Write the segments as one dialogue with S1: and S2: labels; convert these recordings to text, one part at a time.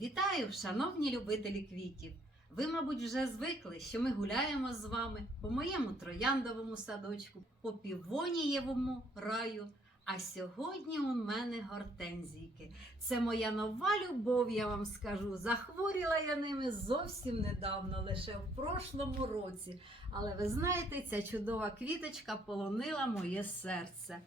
S1: Вітаю, шановні любителі квітів! Ви, мабуть, вже звикли, що ми гуляємо з вами по моєму трояндовому садочку, по півонієвому раю. А сьогодні у мене гортензійки. Це моя нова любов, я вам скажу. Захворіла я ними зовсім недавно, лише в прошлому році. Але ви знаєте, ця чудова квіточка полонила моє серце.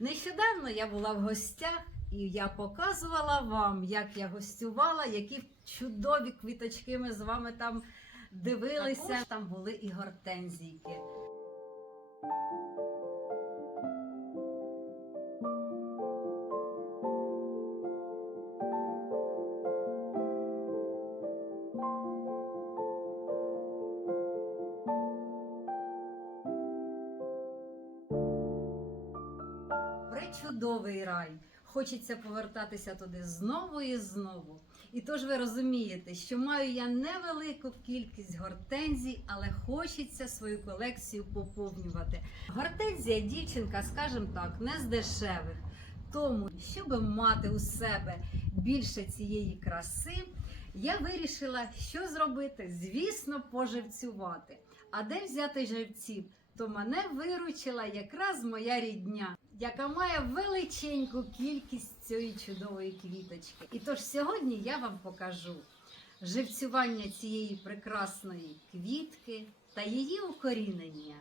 S1: Нещодавно я була в гостях і я показувала вам, як я гостювала, які чудові квіточки ми з вами там дивилися. Також там були і гортензійки. Пречудовий рай. Хочеться повертатися туди знову і знову. І тож ви розумієте, що маю я невелику кількість гортензій, але хочеться свою колекцію поповнювати. Гортензія дівчинка, скажімо так, не з дешевих. Тому, щоб мати у себе більше цієї краси, я вирішила, що зробити. Звісно, поживцювати. А де взяти живців? То мене виручила якраз моя рідня, яка має величеньку кількість цієї чудової квіточки. І тож сьогодні я вам покажу живцювання цієї прекрасної квітки та її укорінення.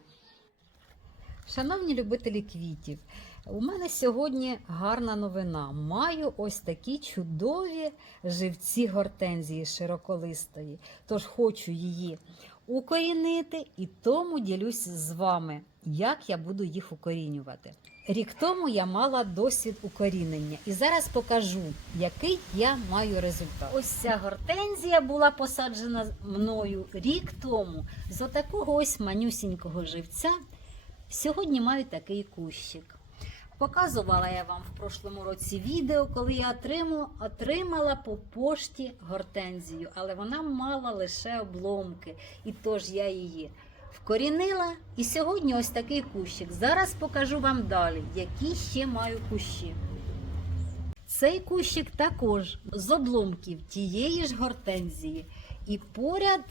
S1: Шановні любителі квітів, у мене сьогодні гарна новина. Маю ось такі чудові живці гортензії широколистої. Тож хочу її укорінити і тому ділюсь з вами, як я буду їх укорінювати. Рік тому я мала досвід укорінення, і зараз покажу, який я маю результат. Ось ця гортензія була посаджена мною рік тому з отакого ось манюсінького живця. Сьогодні маю такий кущик. Показувала я вам в прошлому році відео, коли я отримала по пошті гортензію, але вона мала лише обломки, і тож я її вкорінила. І сьогодні ось такий кущик. Зараз покажу вам далі, які ще маю кущі. Цей кущик також з обломків тієї ж гортензії. І поряд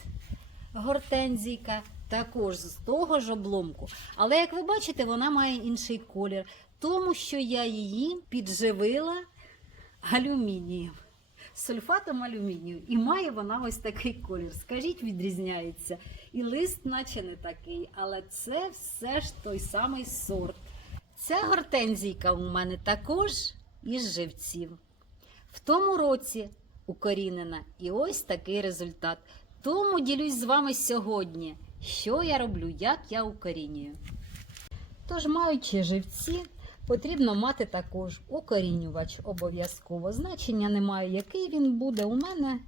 S1: гортензійка також з того ж обломку. Але як ви бачите, вона має інший колір, тому що я її підживила алюмінієм, сульфатом алюмінію. І має вона ось такий колір. Скажіть, відрізняється. І лист, наче не такий, але це все ж той самий сорт. Ця гортензійка у мене також із живців. В тому році укорінена і ось такий результат. Тому ділюсь з вами сьогодні, що я роблю, як я укорінюю. Тож, маючи живці, потрібно мати також укорінювач обов'язково. Значення немає, який він буде. У мене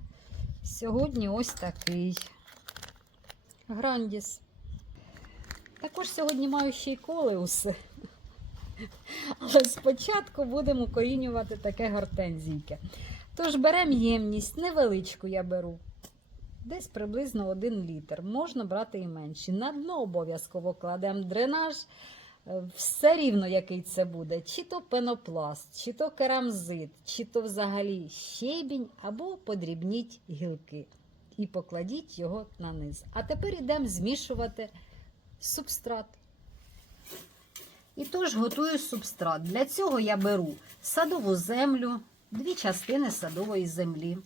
S1: сьогодні ось такий грандіс. Також сьогодні маю ще й колеуси. Але спочатку будемо укорінювати таке гортензійке. Тож беремо ємність, невеличку я беру. Десь приблизно 1 літр. Можна брати і менші. На дно обов'язково кладемо дренаж. Все рівно, який це буде, чи то пенопласт, чи то керамзит, чи то взагалі щебінь, або подрібніть гілки і покладіть його на низ. А тепер йдемо змішувати субстрат. І тож готую субстрат. Для цього я беру садову землю, дві частини садової землі.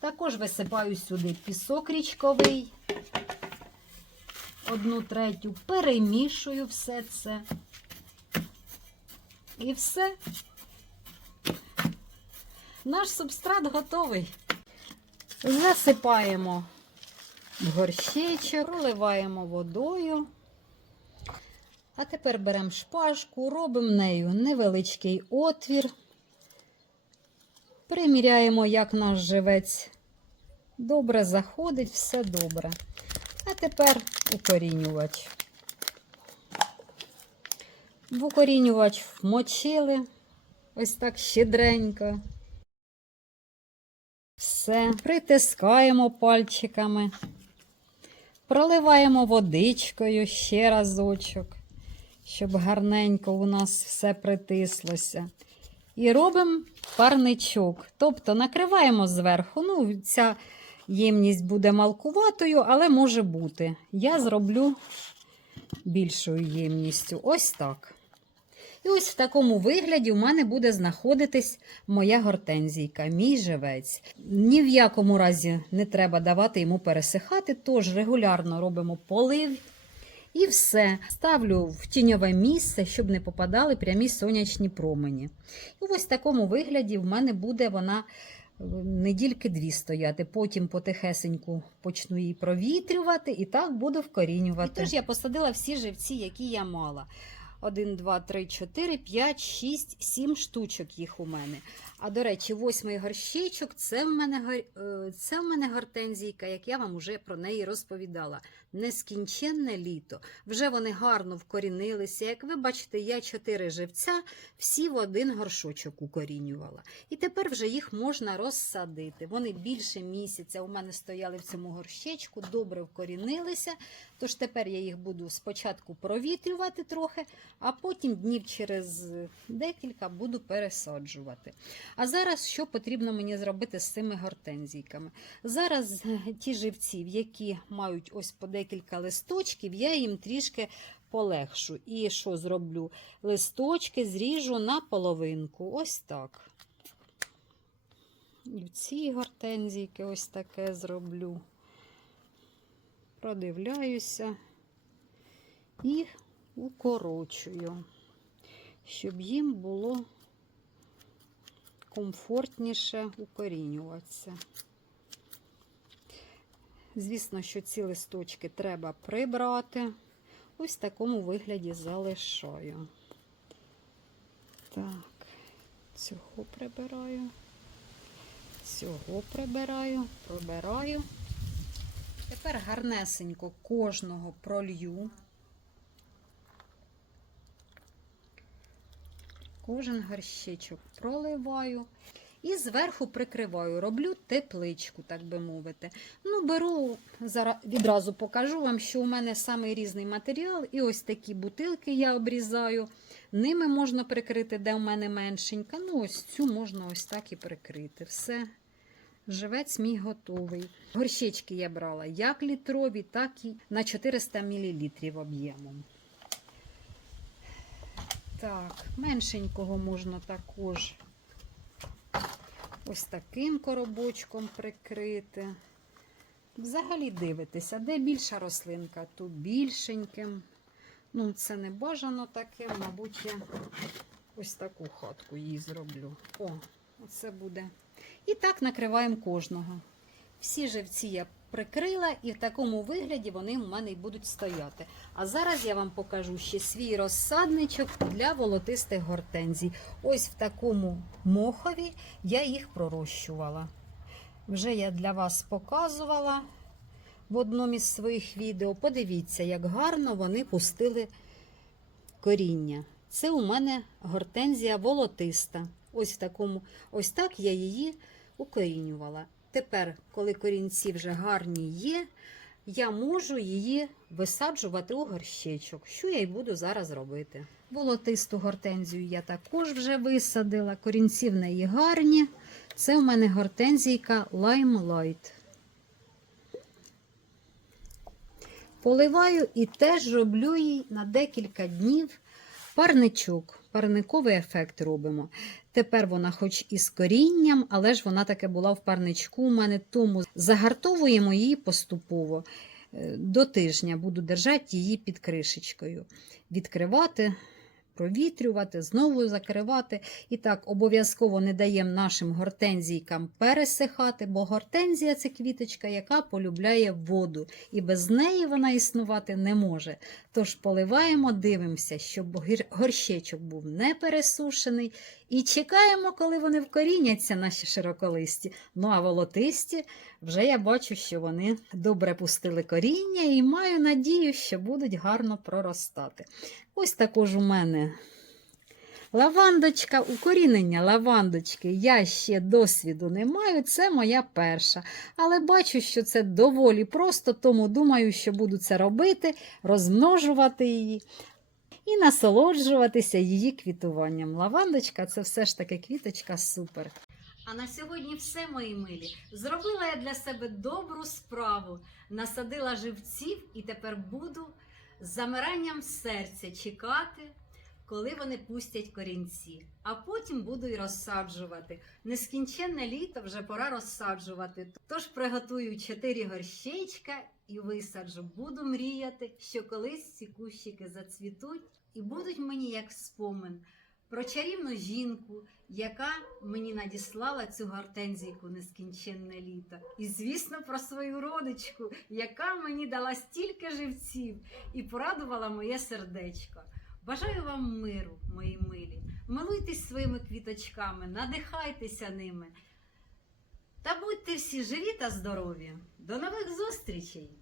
S1: Також висипаю сюди пісок річковий, одну третю, перемішую все це. І все. Наш субстрат готовий. Засипаємо в горщичок, проливаємо водою. А тепер беремо шпажку, робимо нею невеличкий отвір. Приміряємо, як наш живець добре заходить, все добре. Тепер укорінювач. В укорінювач вмочили ось так щедренько. Все, притискаємо пальчиками, проливаємо водичкою ще разочок, щоб гарненько у нас все притислося. і робимо парничок. Тобто накриваємо зверху. Ну, ця ємність буде малкуватою, але може бути. Я зроблю більшою ємністю. Ось так. І ось в такому вигляді у мене буде знаходитись моя гортензійка, мій живець. Ні в якому разі не треба давати йому пересихати, тож регулярно робимо полив. І все. Ставлю в тіньове місце, щоб не попадали прямі сонячні промені. І ось в такому вигляді в мене буде вона недільки дві стояти. Потім потихесеньку почну її провітрювати і так буду вкорінювати. І тож я посадила всі живці, які я мала. 1, 2, 3, 4, 5, 6, 7 штучок їх у мене. А до речі, восьмий горщичок це в мене е, це в мене гортензійка, як я вам уже про неї розповідала. Нескінченне літо. Вже вони гарно вкорінилися. Як ви бачите, я чотири живця всі в один горшочок укорінювала. І тепер вже їх можна розсадити. Вони більше місяця у мене стояли в цьому горщечку, добре вкорінилися. Тож тепер я їх буду спочатку провітрювати трохи, а потім днів через декілька буду пересаджувати. А зараз що потрібно мені зробити з цими гортензійками? Зараз ті живці, які мають ось по декілька листочків, я їм трішки полегшу. І що зроблю? Листочки зріжу на половинку. Ось так. І в цій гортензійки ось таке зроблю. Продивляюся і укорочую, щоб їм було комфортніше укорінюватися. Звісно, що ці листочки треба прибрати. Ось в такому вигляді залишаю. Так, цього прибираю, цього прибираю, прибираю. Тепер гарнесенько кожного пролью. Кожен горщичок проливаю і зверху прикриваю, роблю тепличку, так би мовити. Ну, беру, зараз відразу покажу вам, що у мене самий різний матеріал, і ось такі бутилки я обрізаю. Ними можна прикрити, де у мене меншенька. Ну, ось цю можна ось так і прикрити. Все. Живець мій готовий. Горщички я брала як літрові, так і на 400 мл об'ємом. Так, меншенького можна також ось таким коробочком прикрити. Взагалі дивитися, де більша рослинка, то більшеньким. Ну, це не бажано таке, мабуть, я ось таку хатку їй зроблю. О, оце буде. І так накриваємо кожного. Всі живці я прикрила, і в такому вигляді вони в мене й будуть стояти. А зараз я вам покажу ще свій розсадничок для волотистих гортензій. Ось в такому мохові я їх пророщувала. Вже я для вас показувала в одному із своїх відео. Подивіться, як гарно вони пустили коріння. Це у мене гортензія волотиста. Ось в такому, ось так я її укорінювала. Тепер, коли корінці вже гарні є, я можу її висаджувати у горщичок, що я й буду зараз робити. Волотисту гортензію я також вже висадила, корінці в неї гарні. Це у мене гортензійка Light. Поливаю і теж роблю їй на декілька днів парничок. Парниковий ефект робимо. Тепер вона, хоч і з корінням, але ж вона таке була в парничку у мене, тому загартовуємо її поступово. Е, До тижня буду держати її під кришечкою. Відкривати, провітрювати, знову закривати. І так, обов'язково не даємо нашим гортензійкам пересихати, бо гортензія це квіточка, яка полюбляє воду, і без неї вона існувати не може. Тож поливаємо, дивимося, щоб горщечок був не пересушений. І чекаємо, коли вони вкоріняться, наші широколисті. Ну а волотисті вже я бачу, що вони добре пустили коріння і маю надію, що будуть гарно проростати. Ось також у мене лавандочка, укорінення лавандочки. Я ще досвіду не маю, це моя перша. Але бачу, що це доволі просто, тому думаю, що буду це робити, розмножувати її. І насолоджуватися її квітуванням. Лавандочка це все ж таки квіточка супер. А на сьогодні все, мої милі. Зробила я для себе добру справу, насадила живців і тепер буду з замиранням серця чекати, коли вони пустять корінці. А потім буду й розсаджувати. Нескінченне літо вже пора розсаджувати. Тож приготую чотири горщичка і висаджу. Буду мріяти, що колись ці кущики зацвітуть і будуть мені як спомин про чарівну жінку, яка мені надіслала цю гортензійку нескінченне літо. І, звісно, про свою родичку, яка мені дала стільки живців і порадувала моє сердечко. Бажаю вам миру, мої милі. Милуйтесь своїми квіточками, надихайтеся ними. Та будьте всі живі та здорові. До нових зустрічей!